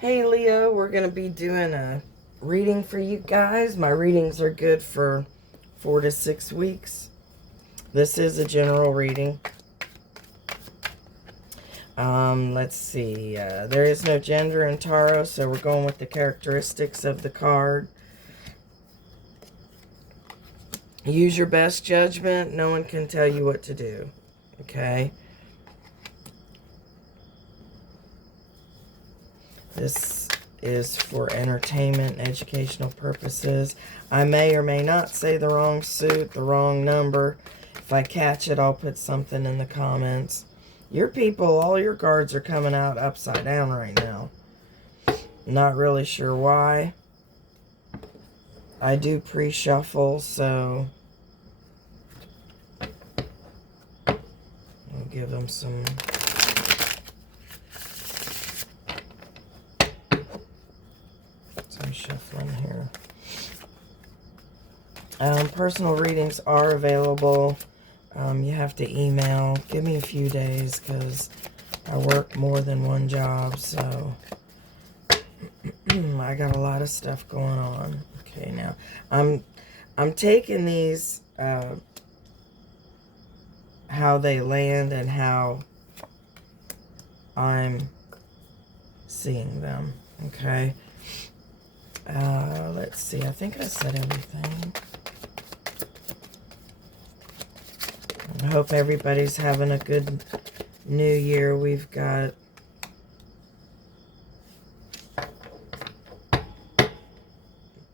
Hey Leo, we're going to be doing a reading for you guys. My readings are good for 4 to 6 weeks. This is a general reading. Let's see. There is no gender in tarot, so we're going with the characteristics of the card. Use your best judgment. No one can tell you what to do. Okay? This is for entertainment and educational purposes. I may or may not say the wrong suit, the wrong number. If I catch it, I'll put something in the comments. Your people, all your cards are coming out upside down right now. Not really sure why. I do pre-shuffle, so I'll give them some shuffling here. Personal readings are available. You have to email. Give me a few days because I work more than one job, so I got a lot of stuff going on. Okay, now I'm taking these how they land and how I'm seeing them. Okay. Let's see. I think I said everything. I hope everybody's having a good new year. We've got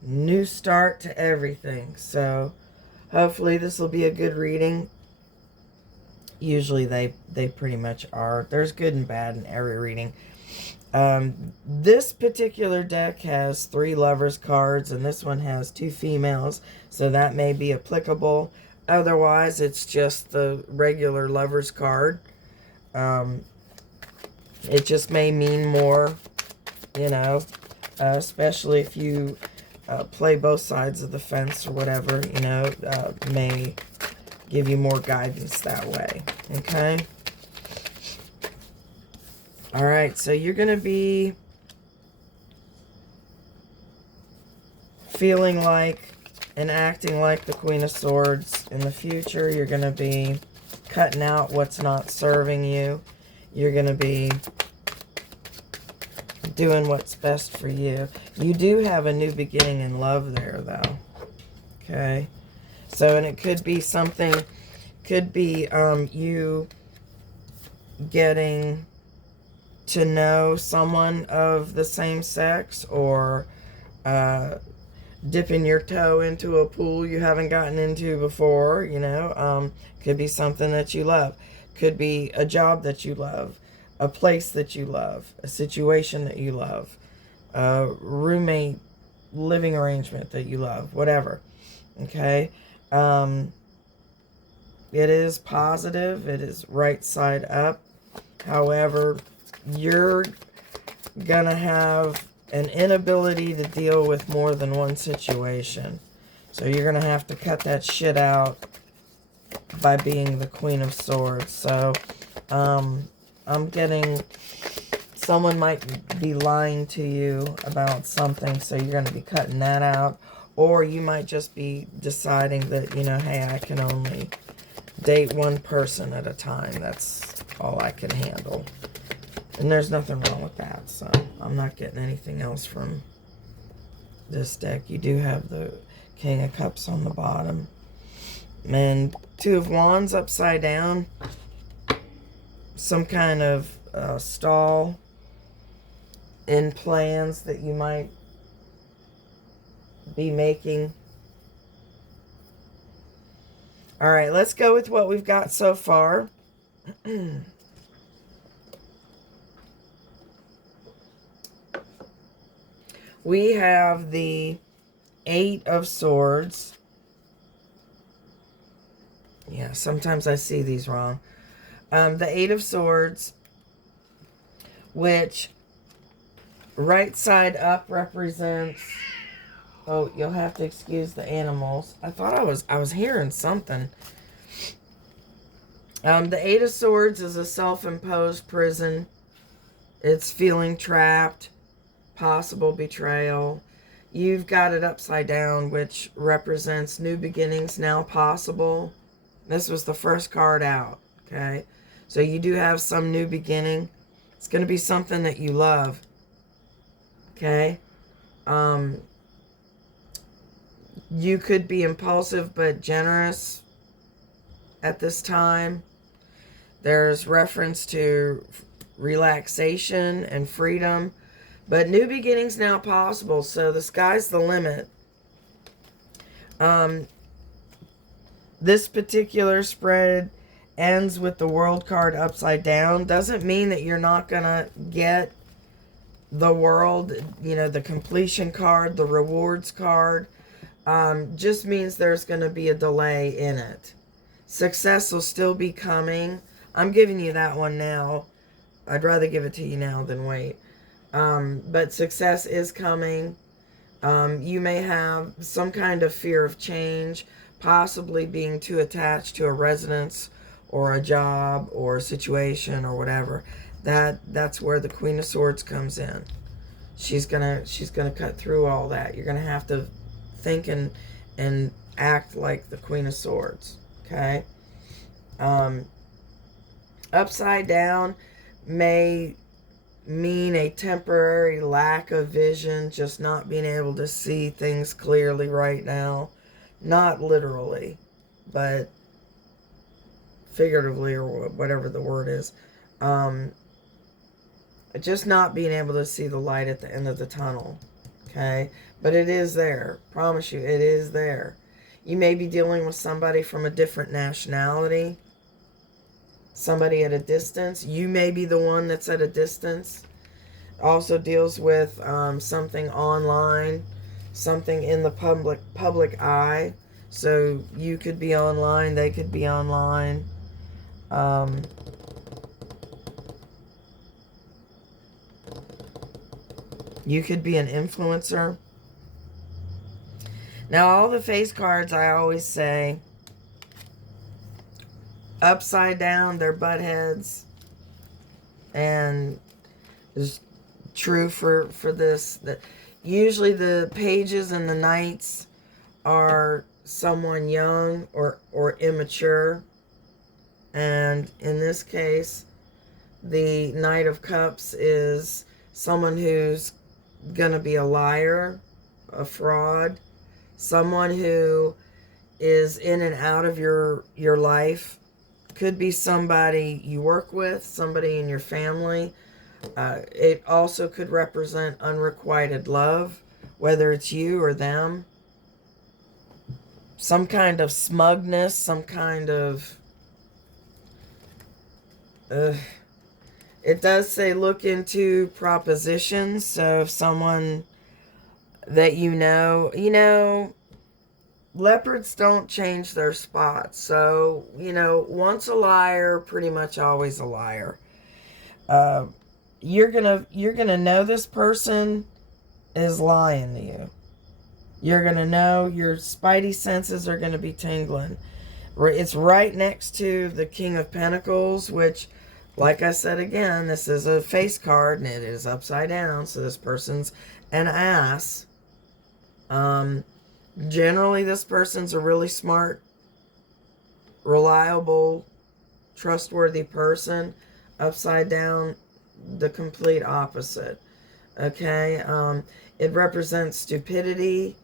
new start to everything. So hopefully this will be a good reading. Usually they pretty much are. There's good and bad in every reading. This particular deck has 3 lovers cards, and this one has 2 females, so that may be applicable. Otherwise, it's just the regular lovers card. It just may mean more, you know, especially if you play both sides of the fence or whatever, you know, may give you more guidance that way, okay? All right, so you're going to be feeling like and acting like the Queen of Swords in the future. You're going to be cutting out what's not serving you. You're going to be doing what's best for you. You do have a new beginning in love there, though. Okay? So, and it could be something, could be you getting to know someone of the same sex, or dipping your toe into a pool you haven't gotten into before, you know. Could be something that you love. Could be a job that you love, a place that you love, a situation that you love, a roommate living arrangement that you love, whatever. Okay. It is positive. It is right side up. However, you're gonna have an inability to deal with more than one situation. So you're gonna have to cut that shit out by being the Queen of Swords. So I'm getting someone might be lying to you about something, so you're gonna be cutting that out. Or you might just be deciding that, you know, hey, I can only date one person at a time. That's all I can handle. And there's nothing wrong with that, so I'm not getting anything else from this deck. You do have the King of Cups on the bottom. And 2 of Wands upside down. Some kind of stall in plans that you might be making. All right, let's go with what we've got so far. We have the 8 of Swords. Yeah, sometimes I see these wrong. The 8 of Swords, which right side up represents... Oh, you'll have to excuse the animals. I thought I was hearing something. The 8 of Swords is a self-imposed prison. It's feeling trapped. possible betrayal. You've got it upside down, which represents new beginnings now possible. This was the first card out, okay? So you do have some new beginning. It's going to be something that you love, okay? You could be impulsive but generous at this time. There's reference to relaxation and freedom, but new beginnings now possible, so the sky's the limit. This particular spread ends with the World card upside down. Doesn't mean that you're not gonna get the World, you know, the completion card, the rewards card. Just means there's gonna be a delay in it. Success will still be coming. I'm giving you that one now. I'd rather give it to you now than wait. But success is coming. You may have some kind of fear of change, possibly being too attached to a residence or a job or a situation or whatever. That's where the Queen of Swords comes in. She's gonna cut through all that. You're gonna have to think and act like the Queen of Swords. Okay. Upside down may mean a temporary lack of vision, just not being able to see things clearly right now. Not literally, but figuratively, or whatever the word is. Just not being able to see the light at the end of the tunnel. Okay? But it is there. Promise you, it is there. You may be dealing with somebody from a different nationality. Somebody at a distance. You may be the one that's at a distance. Also deals with something online, something in the public eye. So you could be online, they could be online. You could be an influencer. Now, all the face cards, I always say, upside down, they're butt heads. And it's true for this. Usually the pages and the knights are someone young or immature. And in this case, the Knight of Cups is someone who's going to be a liar, a fraud, someone who is in and out of your life. Could be somebody you work with, somebody in your family. It also could represent unrequited love, whether it's you or them. Some kind of smugness, some kind of... it does say look into propositions. So if someone that you know, leopards don't change their spots. So, once a liar, pretty much always a liar. You're gonna know this person is lying to you. You're gonna know, your spidey senses are gonna be tingling. It's right next to the King of Pentacles, which, like I said again, this is a face card and it is upside down, so this person's an ass. Generally, this person's a really smart, reliable, trustworthy person. Upside down, the complete opposite. Okay? It represents stupidity,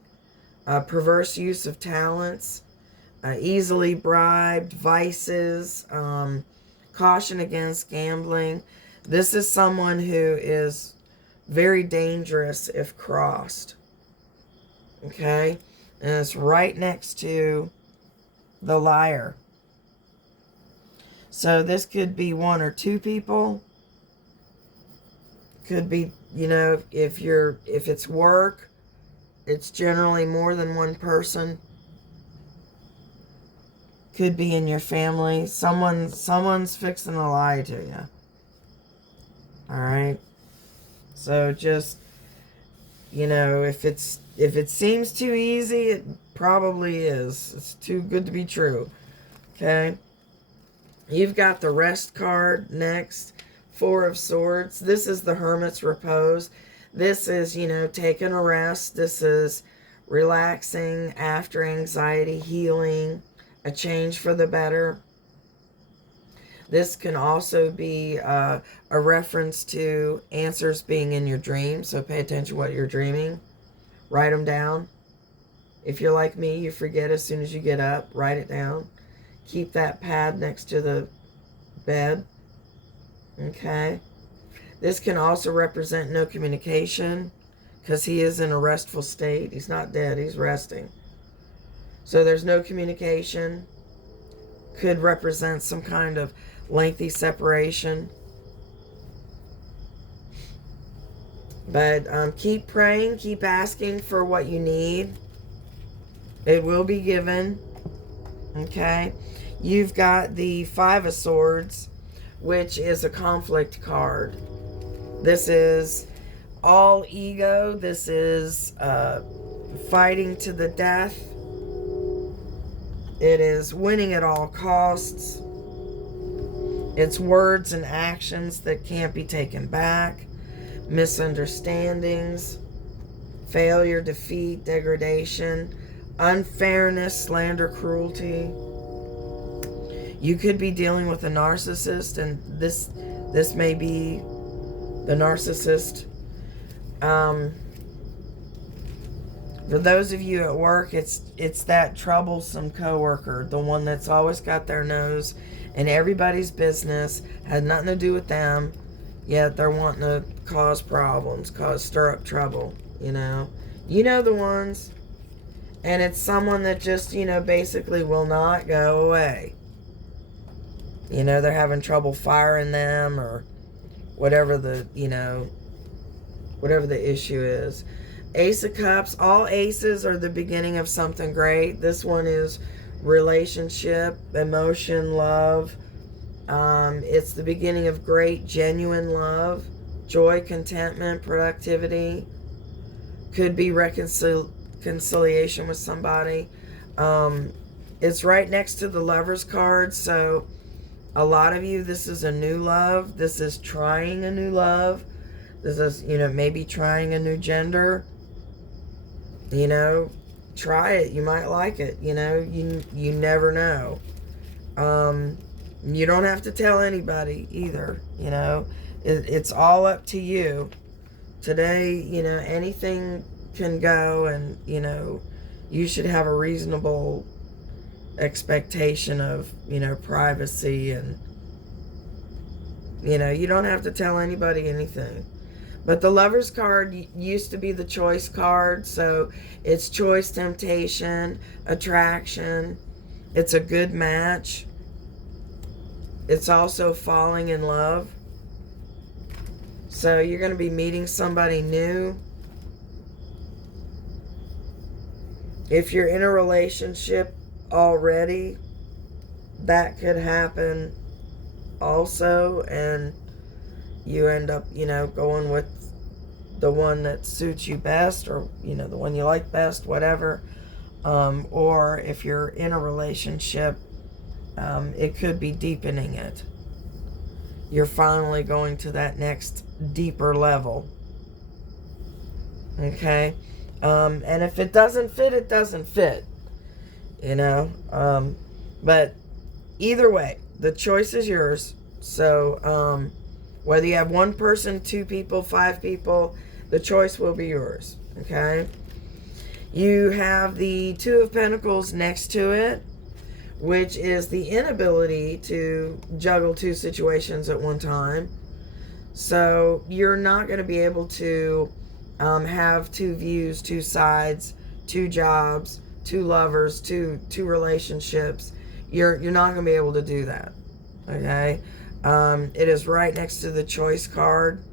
perverse use of talents, easily bribed, vices, caution against gambling. This is someone who is very dangerous if crossed. Okay? And it's right next to the liar. So this could be one or two people. Could be, if it's work, it's generally more than one person. Could be in your family. Someone's fixing to lie to you. Alright? So just, if it seems too easy, it probably is. It's too good to be true. Okay? You've got the Rest card next. Four of Swords. This is the Hermit's Repose. This is, taking a rest. This is relaxing after anxiety, healing, a change for the better. This can also be a reference to answers being in your dreams. So pay attention to what you're dreaming. Write them down. If you're like me, you forget as soon as you get up. Write it down. Keep that pad next to the bed. Okay. This can also represent no communication, because he is in a restful state. He's not dead. He's resting. So there's no communication. Could represent some kind of lengthy separation. But keep praying. Keep asking for what you need. It will be given. Okay. You've got the Five of Swords, which is a conflict card. This is all ego. This is fighting to the death. It is winning at all costs. It's words and actions that can't be taken back. Misunderstandings. Failure, defeat, degradation. Unfairness, slander, cruelty. You could be dealing with a narcissist, and this may be the narcissist. For those of you at work, it's that troublesome coworker, the one that's always got their nose in everybody's business, had nothing to do with them, yet they're wanting to cause problems, stir up trouble. You know the ones. And it's someone that just, basically will not go away. They're having trouble firing them, or whatever the issue is. Ace of Cups. All aces are the beginning of something great. This one is relationship, emotion, love. It's the beginning of great, genuine love, joy, contentment, productivity. Could be reconciliation with somebody. It's right next to the Lover's card, so a lot of you, this is a new love. This is trying a new love. This is, maybe trying a new gender. Try it. You might like it. You never know. You don't have to tell anybody either. It's all up to you. Today, anything can go, and, you should have a reasonable expectation of, privacy, and, you don't have to tell anybody anything. But the Lover's card used to be the choice card, so it's choice, temptation, attraction. It's a good match. It's also falling in love. So you're going to be meeting somebody new. If you're in a relationship already, that could happen also, and you end up, going with the one that suits you best, or, the one you like best, whatever. Or if you're in a relationship, it could be deepening it. You're finally going to that next deeper level. Okay? And if it doesn't fit, it doesn't fit. But either way, the choice is yours. So, whether you have one person, two people, five people, the choice will be yours. Okay? You have the Two of Pentacles next to it, which is the inability to juggle two situations at one time. So you're not going to be able to have two views, two sides, two jobs, two lovers, two relationships. You're not going to be able to do that. Okay? It is right next to the choice card.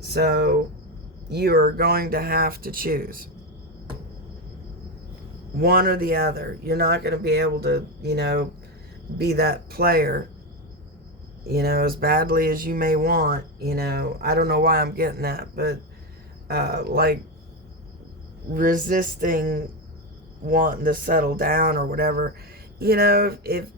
So you are going to have to choose one or the other. You're not going to be able to, be that player, as badly as you may want. I don't know why I'm getting that, but like resisting wanting to settle down or whatever. If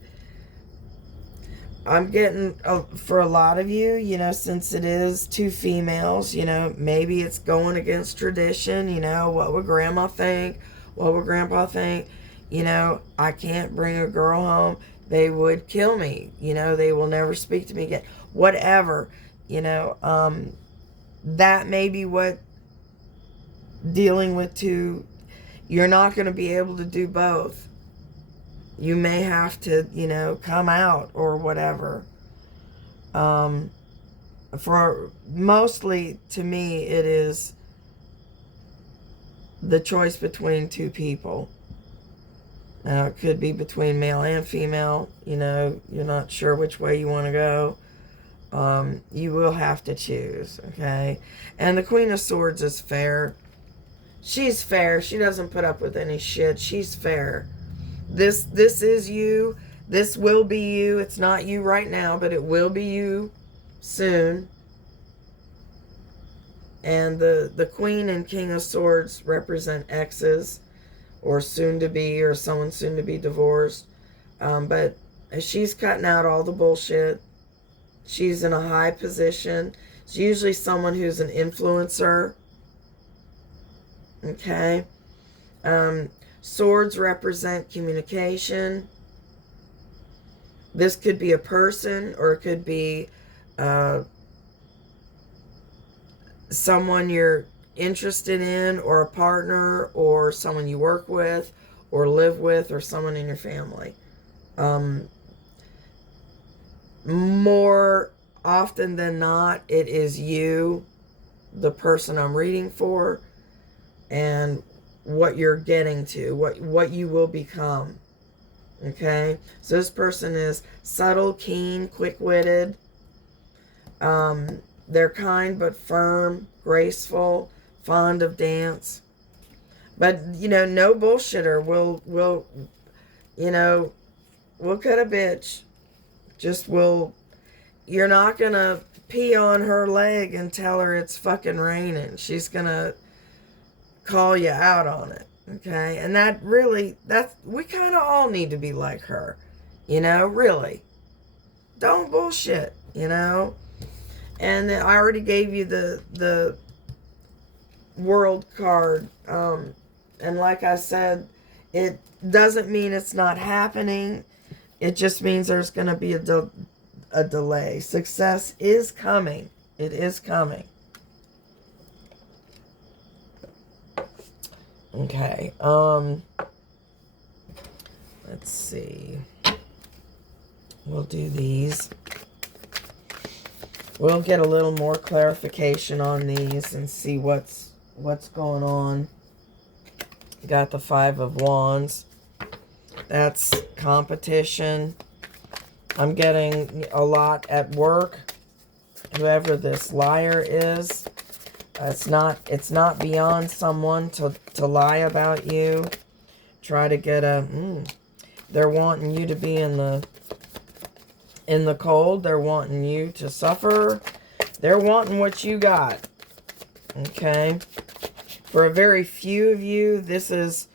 I'm getting, for a lot of you, you know, since it is two females, you know, maybe it's going against tradition, you know, what would grandma think? What would grandpa think? You know, I can't bring a girl home. They would kill me. You know, they will never speak to me again. Whatever, you know, that may be what dealing with two, you're not going to be able to do both. You may have to, you know, come out or whatever. For mostly, to me, it is the choice between two people. Now, it could be between male and female. You know, you're not sure which way you want to go. You will have to choose, okay? And the Queen of Swords is fair. She's fair. She doesn't put up with any shit. She's fair. This is you. This will be you. It's not you right now, but it will be you soon. And the Queen and King of Swords represent exes, or soon to be, or someone soon to be divorced. But she's cutting out all the bullshit. She's in a high position. It's usually someone who's an influencer. Okay. Swords represent communication. This could be a person, or it could be someone you're interested in, or a partner, or someone you work with or live with, or someone in your family. More often than not, it is you, the person I'm reading for, and what you're getting to, what you will become. Okay? So this person is subtle, keen, quick-witted. They're kind but firm, graceful, fond of dance. But, you know, no bullshitter will you know, will cut a bitch. Just will, you're not going to pee on her leg and tell her it's fucking raining. She's going to call you out on it. Okay? And that really, we kind of all need to be like her. You know, really. Don't bullshit, you know? And I already gave you the world card. And like I said, it doesn't mean it's not happening. It just means there's going to be a delay. Success is coming. It is coming. Okay. Let's see. We'll do these. We'll get a little more clarification on these and see what's going on. Got the Five of Wands. That's competition. I'm getting a lot at work. Whoever this liar is, it's not beyond someone to lie about you. Try to get they're wanting you to be in the cold. They're wanting you to suffer. They're wanting what you got. Okay? For a very few of you, this is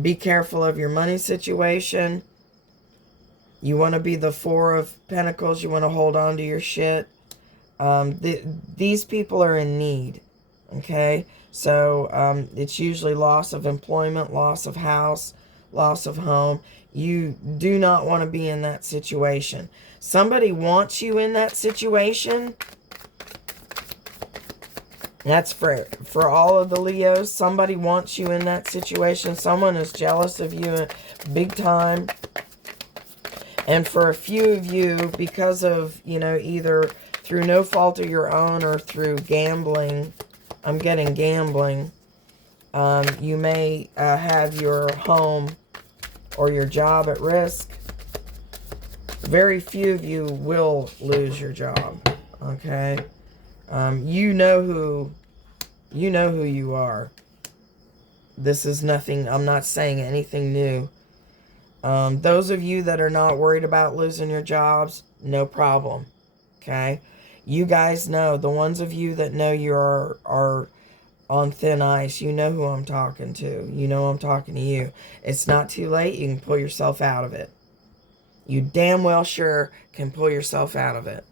be careful of your money situation. You want to be the Four of Pentacles. You want to hold on to your shit. These people are in need. Okay? So it's usually loss of employment, loss of house, loss of home. You do not want to be in that situation. Somebody wants you in that situation. That's for all of the Leos. Somebody wants you in that situation. Someone is jealous of you big time. And for a few of you, because of, you know, either through no fault of your own or through gambling, I'm getting gambling, you may have your home or your job at risk. Very few of you will lose your job, okay? You know who you are. This is nothing, I'm not saying anything new. Those of you that are not worried about losing your jobs, no problem, okay? You guys know, the ones of you that know you are on thin ice, you know who I'm talking to. You know I'm talking to you. It's not too late. You can pull yourself out of it. you damn well sure can pull yourself out of it.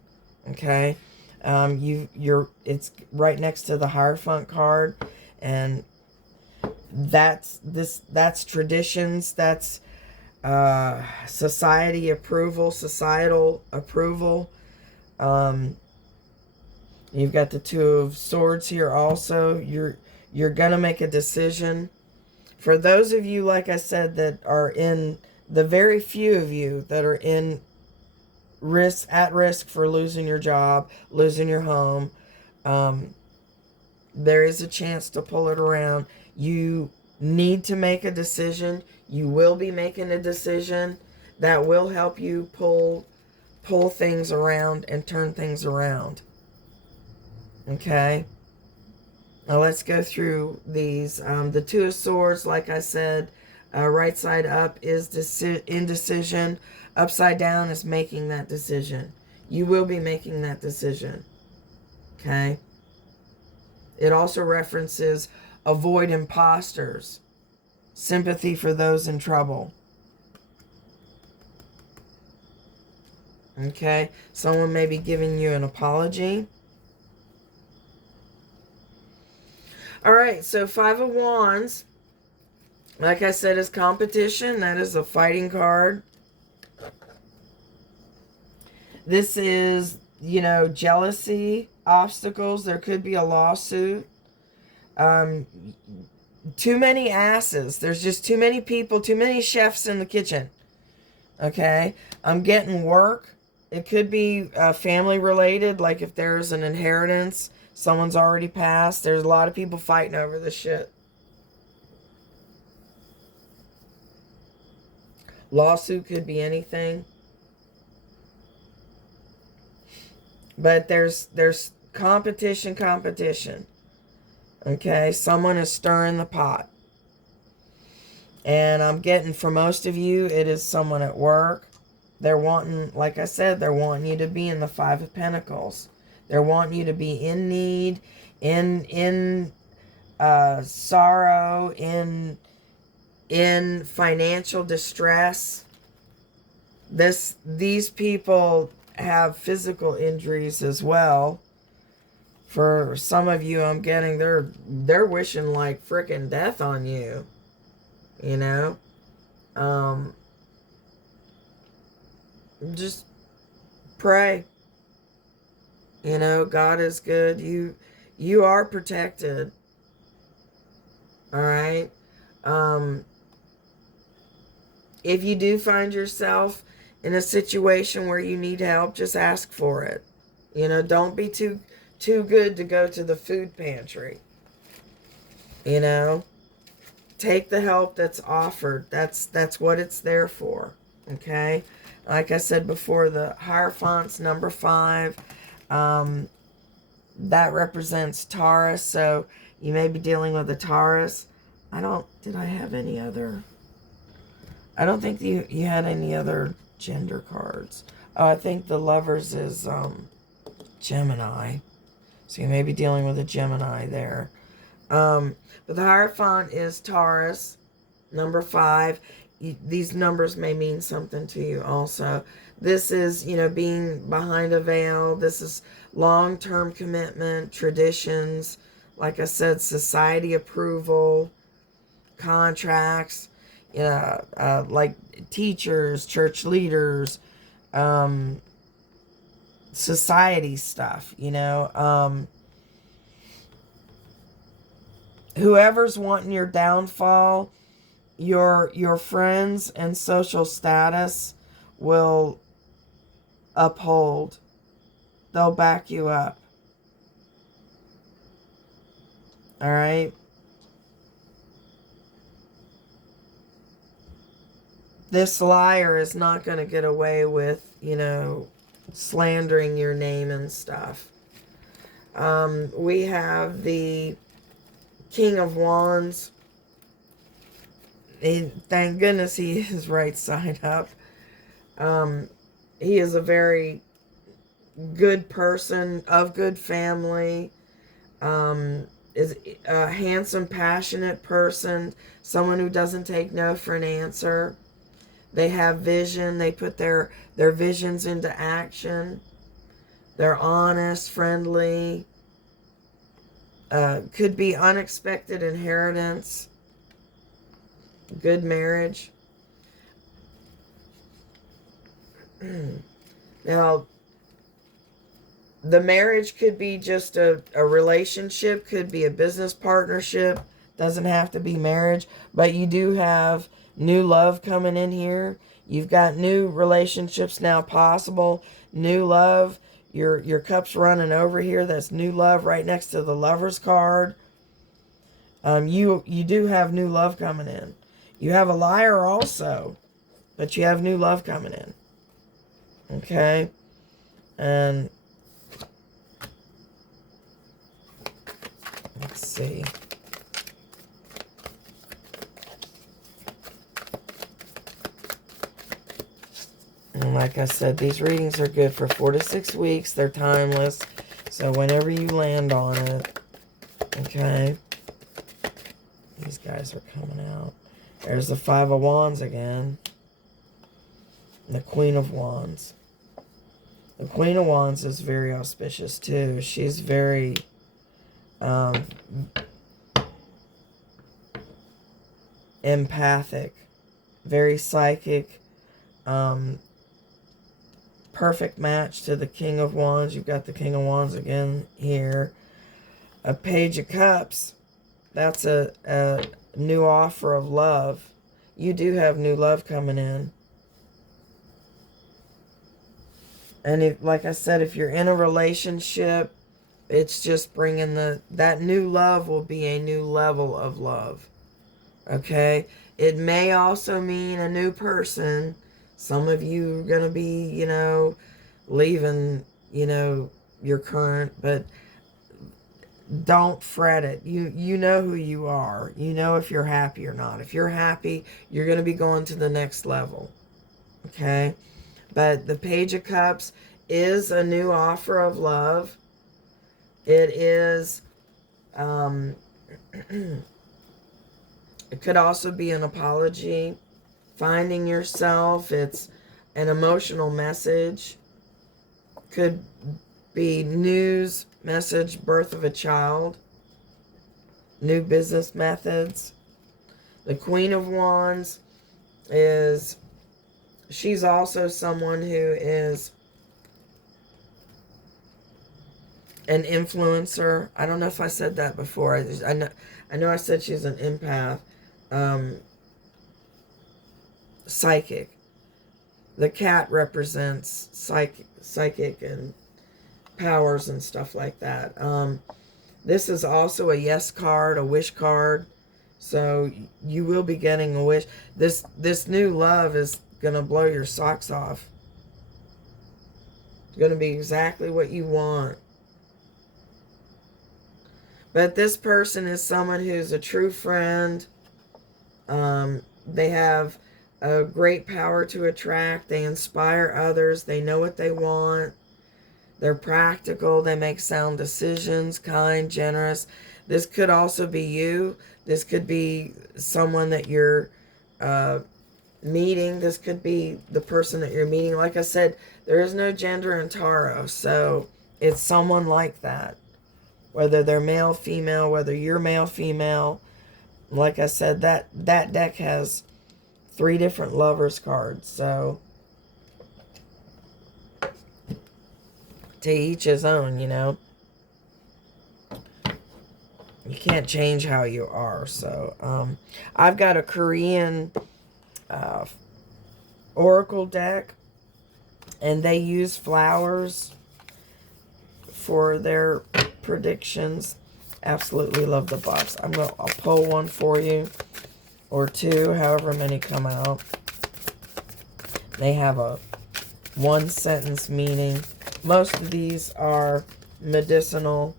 Okay? It's right next to the Hierophant card, and that's traditions, that's society approval, societal approval. You've got the Two of Swords here also. You're gonna make a decision. For those of you, like I said, that are in, the very few of you that are at risk for losing your job, losing your home, there is a chance to pull it around. You need to make a decision. You will be making a decision that will help you pull things around and turn things around. Okay? Now let's go through these. The Two of Swords, like I said, right side up is indecision. Upside down is making that decision. You will be making that decision. Okay? It also references avoid imposters. Sympathy for those in trouble. Okay? Someone may be giving you an apology. Alright, so Five of Wands, like I said, is competition. That is a fighting card. This is, jealousy, obstacles. There could be a lawsuit. Too many asses. There's just too many people, too many chefs in the kitchen. Okay? I'm getting work. It could be family related, like if there's an inheritance, someone's already passed. There's a lot of people fighting over this shit. Lawsuit could be anything. But there's competition. Okay? Someone is stirring the pot. And I'm getting, for most of you, it is someone at work. They're wanting, like I said, they're wanting you to be in the Five of Pentacles. They're wanting you to be in need, in sorrow, in financial distress. These people have physical injuries as well. For some of you, I'm getting, they're wishing like frickin' death on you. Just pray. God is good. You are protected. All right. If you do find yourself in a situation where you need help, just ask for it. Don't be too good to go to the food pantry. Take the help that's offered. That's what it's there for. Okay? Like I said before, the Hierophant's number 5. That represents Taurus, so you may be dealing with a Taurus. Did I have any other? I don't think you had any other gender cards. Oh, I think the Lovers is Gemini. So you may be dealing with a Gemini there. But the Hierophant is Taurus, number 5. These numbers may mean something to you also. This is, being behind a veil. This is long-term commitment, traditions. Like I said, society approval, contracts, like teachers, church leaders, society stuff, whoever's wanting your downfall, your friends and social status will uphold. They'll back you up. All right? This liar is not going to get away with, slandering your name and stuff. We have the King of Wands. Thank goodness he is right side up. He is a very good person, of good family, is a handsome, passionate person, someone who doesn't take no for an answer. They have vision. They put their visions into action. They're honest, friendly. Could be unexpected inheritance. Good marriage. Now, the marriage could be just a relationship, could be a business partnership, doesn't have to be marriage, but you do have new love coming in here. You've got new relationships now possible, new love. Your cup's running over here. That's new love right next to the Lover's card. You do have new love coming in. You have a liar also, but you have new love coming in. Okay? And let's see. And like I said, these readings are good for 4 to 6 weeks. They're timeless. So whenever you land on it, okay? These guys are coming out. There's the Five of Wands again. And the Queen of Wands. The Queen of Wands is very auspicious too. She's very empathic, very psychic, perfect match to the King of Wands. You've got the King of Wands again here. A Page of Cups. That's a new offer of love. You do have new love coming in. And if, like I said, if you're in a relationship, it's just bringing that new love will be a new level of love. Okay? It may also mean a new person. Some of you are going to be, leaving, your current, but don't fret it. You know who you are. You know if you're happy or not. If you're happy, you're going to be going to the next level. Okay? But the Page of Cups is a new offer of love. It is, it could also be an apology, finding yourself. It's an emotional message. Could be news, message, birth of a child, new business methods. The Queen of Wands is, she's also someone who is an influencer. I don't know if I said that before. I know I said she's an empath. Psychic. The cat represents psychic and powers and stuff like that. This is also a yes card, a wish card. So you will be getting a wish. This new love is going to blow your socks off. It's going to be exactly what you want. But this person is someone who's a true friend. They have a great power to attract. They inspire others. They know what they want. They're practical. They make sound decisions, kind, generous. This could also be you. This could be someone that you're meeting. This could be the person that you're meeting. Like I said, there is no gender in tarot. So it's someone like that. Whether they're male, female, whether you're male, female. Like I said, that deck has 3 different lovers cards. So to each his own, You can't change how you are. So I've got a Korean oracle deck. And they use flowers for their predictions. Absolutely love the box. I'll pull one for you, or 2, however many come out. They have a 1-sentence meaning. Most of these are medicinal.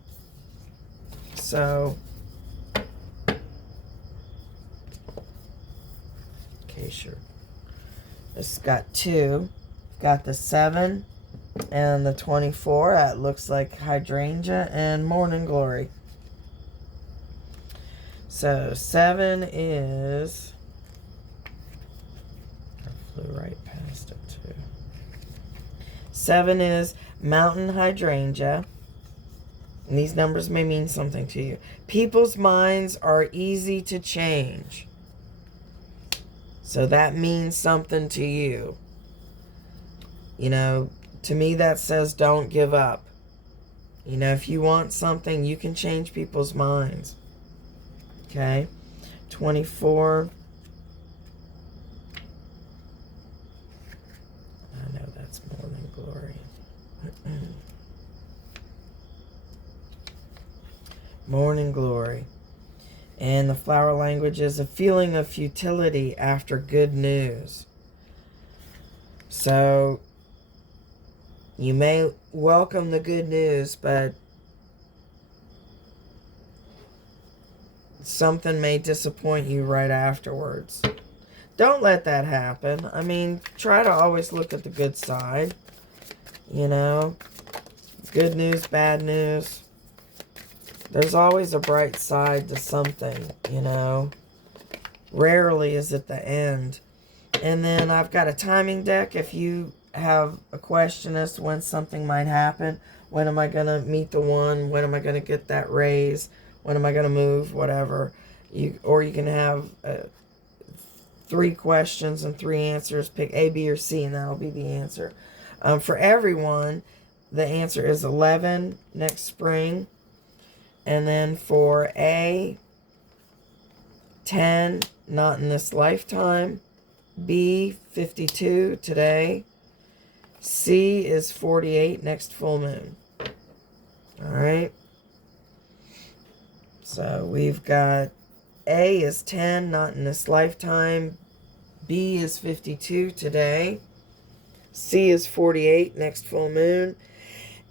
So, okay, sure. It's got 2. Got the 7 and the 24. That looks like hydrangea and morning glory. So 7 is, flew right past it too. 7 is mountain hydrangea. And these numbers may mean something to you. People's minds are easy to change. So that means something to you. You know, to me that says don't give up. You know, if you want something, you can change people's minds. Okay? 24. I know that's more than glory. Morning glory. And the flower language is a feeling of futility after good news. So you may welcome the good news, but something may disappoint you right afterwards. Don't let that happen. I mean, try to always look at the good side. You know, good news, bad news. There's always a bright side to something, you know. Rarely is it the end. And then I've got a timing deck. If you have a question as to when something might happen, when am I going to meet the one, when am I going to get that raise, when am I going to move, whatever. Or you can have 3 questions and 3 answers. Pick A, B, or C, and that'll be the answer. For everyone, the answer is 11 next spring. And then for A, 10, not in this lifetime. B, 52 today. C is 48 next full moon. All right. So we've got A is 10, not in this lifetime. B is 52 today. C is 48 next full moon.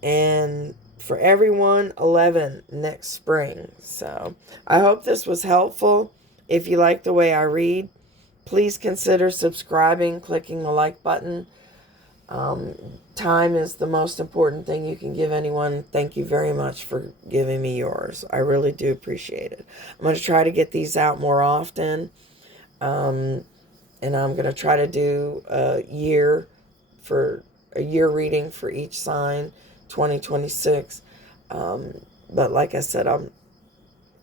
And for everyone, 11 next spring. So I hope this was helpful. If you like the way I read, please consider subscribing, clicking the like button. Time is the most important thing you can give anyone. Thank you very much for giving me yours. I really do appreciate it. I'm going to try to get these out more often. And I'm going to try to do a year reading for each sign, 2026. But like I said, I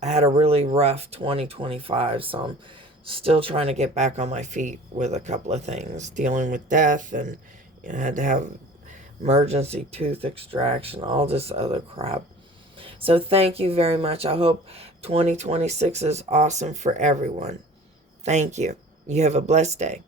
had a really rough 2025, so I'm still trying to get back on my feet with a couple of things, dealing with death, and I had to have emergency tooth extraction, all this other crap. So thank you very much. I hope 2026 is awesome for everyone. Thank you. You have a blessed day.